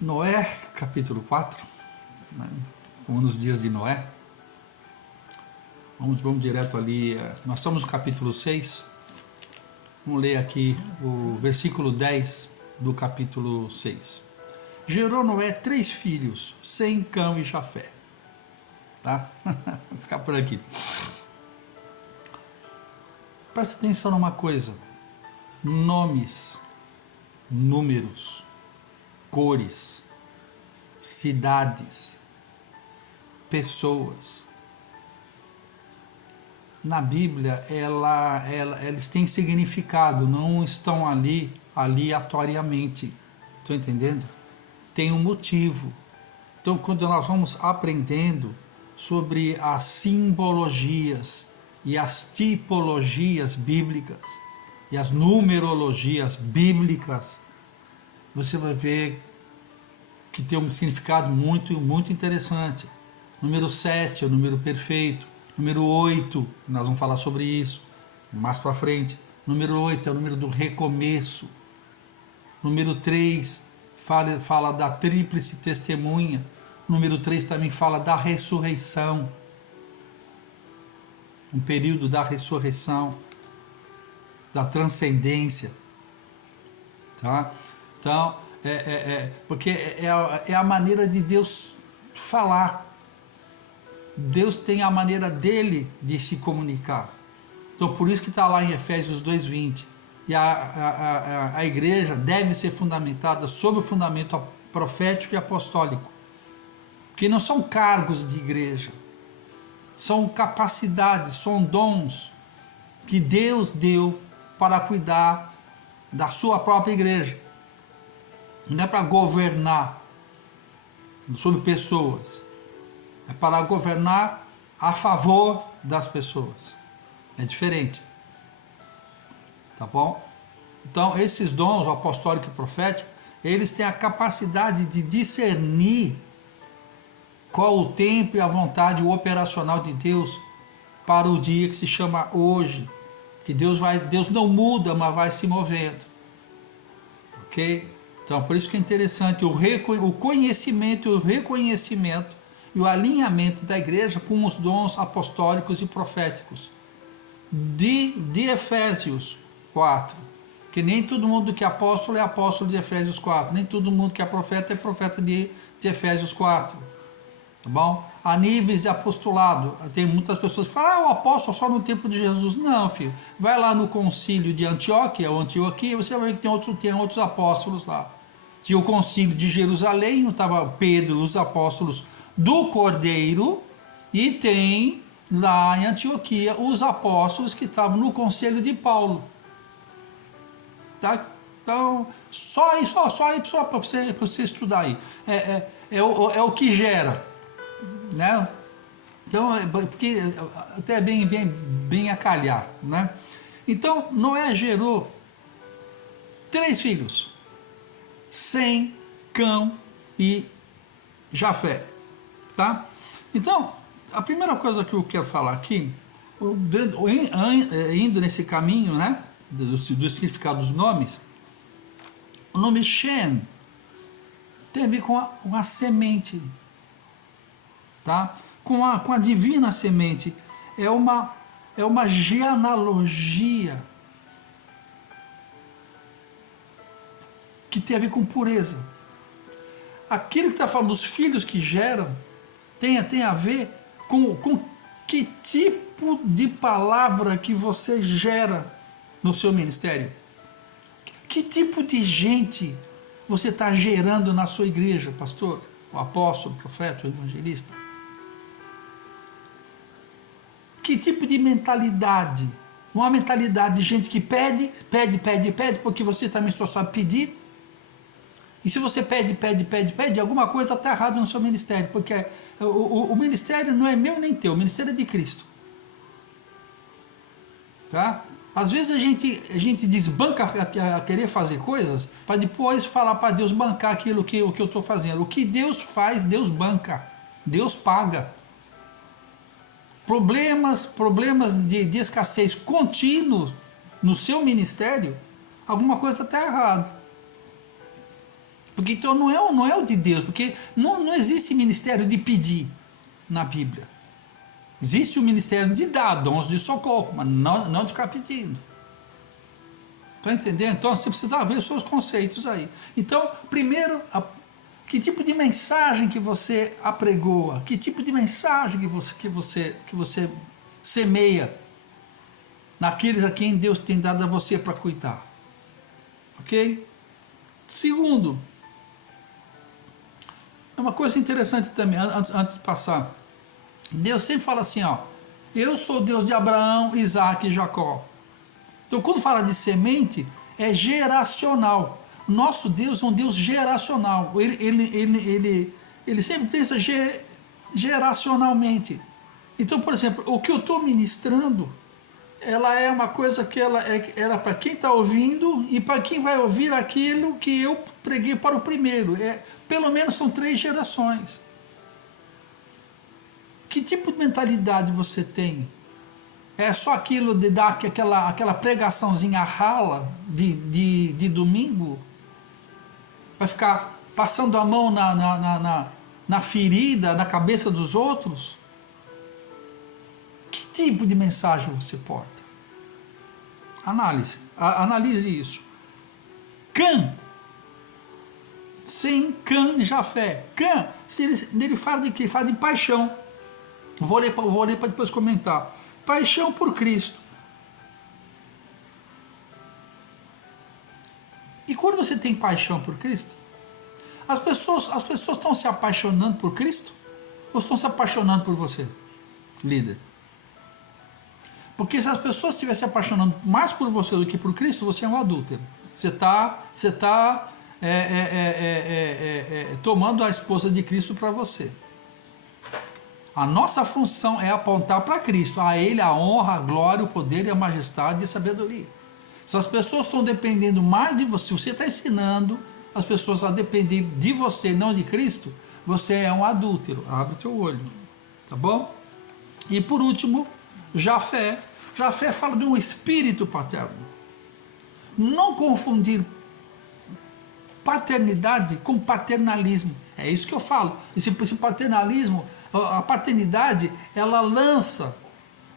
Noé, capítulo 4, né? Como nos dias de Noé. Vamos direto ali, nós estamos no capítulo 6, vamos ler aqui o versículo 10 do capítulo 6. Gerou Noé 3 filhos, Sem, Cão e Jafé. Tá? Vou ficar por aqui. Presta atenção numa coisa: nomes, números, cores, cidades, pessoas. Na Bíblia, eles têm significado, não estão ali aleatoriamente. Estão entendendo? Tem um motivo. Então, quando nós vamos aprendendo sobre as simbologias e as tipologias bíblicas e as numerologias bíblicas, você vai ver que tem um significado muito interessante. Número 7 é o número perfeito. Número 8, nós vamos falar sobre isso mais para frente. Número 8 é o número do recomeço. Número 3 fala da tríplice testemunha. Número 3 também fala da ressurreição. Um período da ressurreição, da transcendência. Tá? Então, porque é a maneira de Deus falar. Deus tem a maneira dele de se comunicar. Então, por isso que está lá em Efésios 2:20. E a igreja deve ser fundamentada sobre o fundamento profético e apostólico. Porque não são cargos de igreja. São capacidades, são dons que Deus deu para cuidar da sua própria igreja. Não é para governar sobre pessoas. É para governar a favor das pessoas. É diferente. Tá bom? Então, esses dons, o apostólico e profético, eles têm a capacidade de discernir qual o tempo e a vontade o operacional de Deus para o dia que se chama hoje. Que Deus não muda, mas vai se movendo. Ok? Então, por isso que é interessante o conhecimento e o reconhecimento e o alinhamento da igreja com os dons apostólicos e proféticos de Efésios 4, que nem todo mundo que é apóstolo de Efésios 4, nem todo mundo que é profeta de Efésios 4, tá bom? A níveis de apostolado, tem muitas pessoas que falam, o apóstolo só no tempo de Jesus. Não, filho, vai lá no concílio de Antioquia, você vai ver que tem outros apóstolos lá. Tinha o concílio de Jerusalém, estava Pedro, os apóstolos do Cordeiro, e tem lá em Antioquia os apóstolos que estavam no conselho de Paulo. Tá? Então, só para você estudar aí. É o que gera, né? Então, porque até bem a calhar, né? Então, Noé gerou 3 filhos: Sem, Cão e Jafé. Tá? Então, a primeira coisa que eu quero falar aqui, indo nesse caminho, né, do significado dos nomes, o nome Shem tem a ver com a semente, tá? Com a divina semente. É uma genealogia que tem a ver com pureza. Aquilo que está falando dos filhos que geram tem a ver com que tipo de palavra que você gera no seu ministério. Que tipo de gente você está gerando na sua igreja, pastor, o apóstolo, o profeta, o evangelista? Que tipo de mentalidade? Uma mentalidade de gente que pede, porque você também só sabe pedir. E se você pede, alguma coisa está errada no seu ministério, porque o ministério não é meu nem teu, o ministério é de Cristo. Tá? Às vezes a gente desbanca a querer fazer coisas para depois falar para Deus bancar aquilo que eu estou fazendo. O que Deus faz, Deus banca, Deus paga. Problemas de escassez contínuos no seu ministério, alguma coisa está errada. Porque então não é o de Deus, porque não existe ministério de pedir na Bíblia. Existe o ministério de dar dons de socorro, mas não de ficar pedindo. Está entendendo? Então você precisa ver os seus conceitos aí. Então, primeiro, que tipo de mensagem que você apregoa? Que tipo de mensagem que você semeia naqueles a quem Deus tem dado a você para cuidar? Ok? Segundo, é uma coisa interessante também, antes de passar. Deus sempre fala assim, ó, eu sou Deus de Abraão, Isaac e Jacó. Então, quando fala de semente, é geracional. Nosso Deus é um Deus geracional. Ele sempre pensa geracionalmente. Então, por exemplo, o que eu estou ministrando, ela é uma coisa que ela é para quem está ouvindo e para quem vai ouvir aquilo que eu preguei para o primeiro. Pelo menos são 3 gerações. Que tipo de mentalidade você tem? É só aquilo de dar aquela pregaçãozinha rala de domingo? Vai ficar passando a mão na ferida, na cabeça dos outros? Que tipo de mensagem você porta? Analise isso. Cã, sem Cã e Jafé. Cã, ele fala de quê? Fala de paixão. Vou ler para depois comentar. Paixão por Cristo. E quando você tem paixão por Cristo, as pessoas estão se apaixonando por Cristo ou estão se apaixonando por você, líder? Porque se as pessoas estiverem se apaixonando mais por você do que por Cristo, você é um adúltero. Você está tomando a esposa de Cristo para você. A nossa função é apontar para Cristo, a Ele a honra, a glória, o poder e a majestade e a sabedoria. Se as pessoas estão dependendo mais de você, se você está ensinando as pessoas a depender de você, não de Cristo, você é um adúltero. Abre o teu olho, tá bom? E por último, Jafé. Jafé fala de um espírito paterno. Não confundir paternidade com paternalismo. É isso que eu falo. Esse paternalismo, a paternidade, ela lança,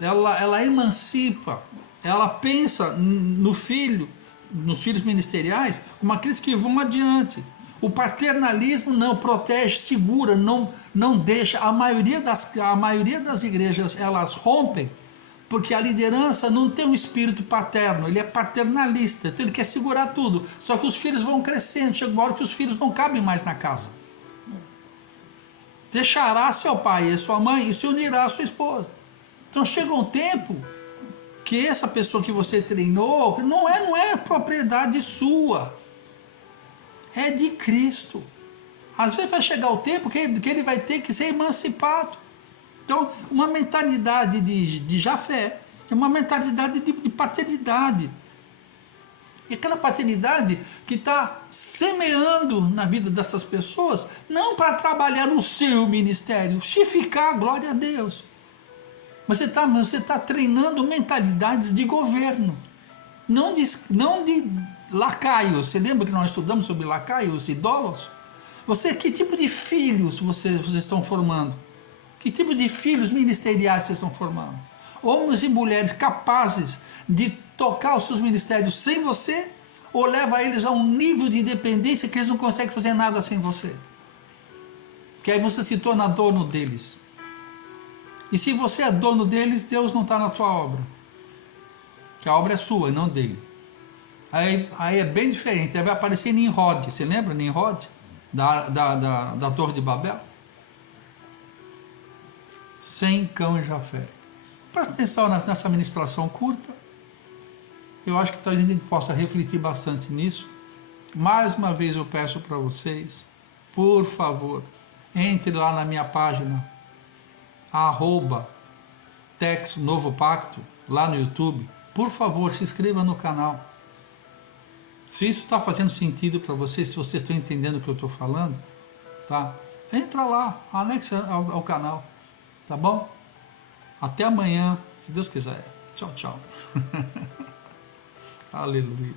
ela emancipa, ela pensa no filho, nos filhos ministeriais, como aqueles que vão adiante. O paternalismo não protege, segura, não deixa. A maioria das igrejas, elas rompem, porque a liderança não tem um espírito paterno, ele é paternalista, então ele quer segurar tudo. Só que os filhos vão crescendo, chega uma hora que os filhos não cabem mais na casa. Deixará seu pai e sua mãe e se unirá à sua esposa. Então chega um tempo que essa pessoa que você treinou não é propriedade sua, é de Cristo. Às vezes vai chegar o tempo que ele vai ter que ser emancipado. Então, uma mentalidade de Jafé é uma mentalidade de paternidade. E aquela paternidade que está semeando na vida dessas pessoas, não para trabalhar no seu ministério, se ficar, glória a Deus. Mas você tá treinando mentalidades de governo, não de lacaios. Você lembra que nós estudamos sobre lacaios, ídolos? Que tipo de filhos vocês estão formando? Que tipo de filhos ministeriais vocês estão formando? Homens e mulheres capazes de tocar os seus ministérios sem você, ou leva eles a um nível de independência que eles não conseguem fazer nada sem você? Que aí você se torna dono deles. E se você é dono deles, Deus não está na tua obra. Que a obra é sua e não dele. Aí é bem diferente. Aí vai aparecer Nimrod. Você lembra Nimrod? Da Torre de Babel? Sem Cão e Jafé. Presta atenção nessa ministração curta. Eu acho que talvez a gente possa refletir bastante nisso. Mais uma vez eu peço para vocês, por favor, entre lá na minha página, @Tex Novo Pacto, lá no YouTube. Por favor, se inscreva no canal. Se isso está fazendo sentido para vocês, se vocês estão entendendo o que eu estou falando, tá? Entra lá, anexa ao canal. Tá bom? Até amanhã, se Deus quiser. Tchau, tchau. Aleluia.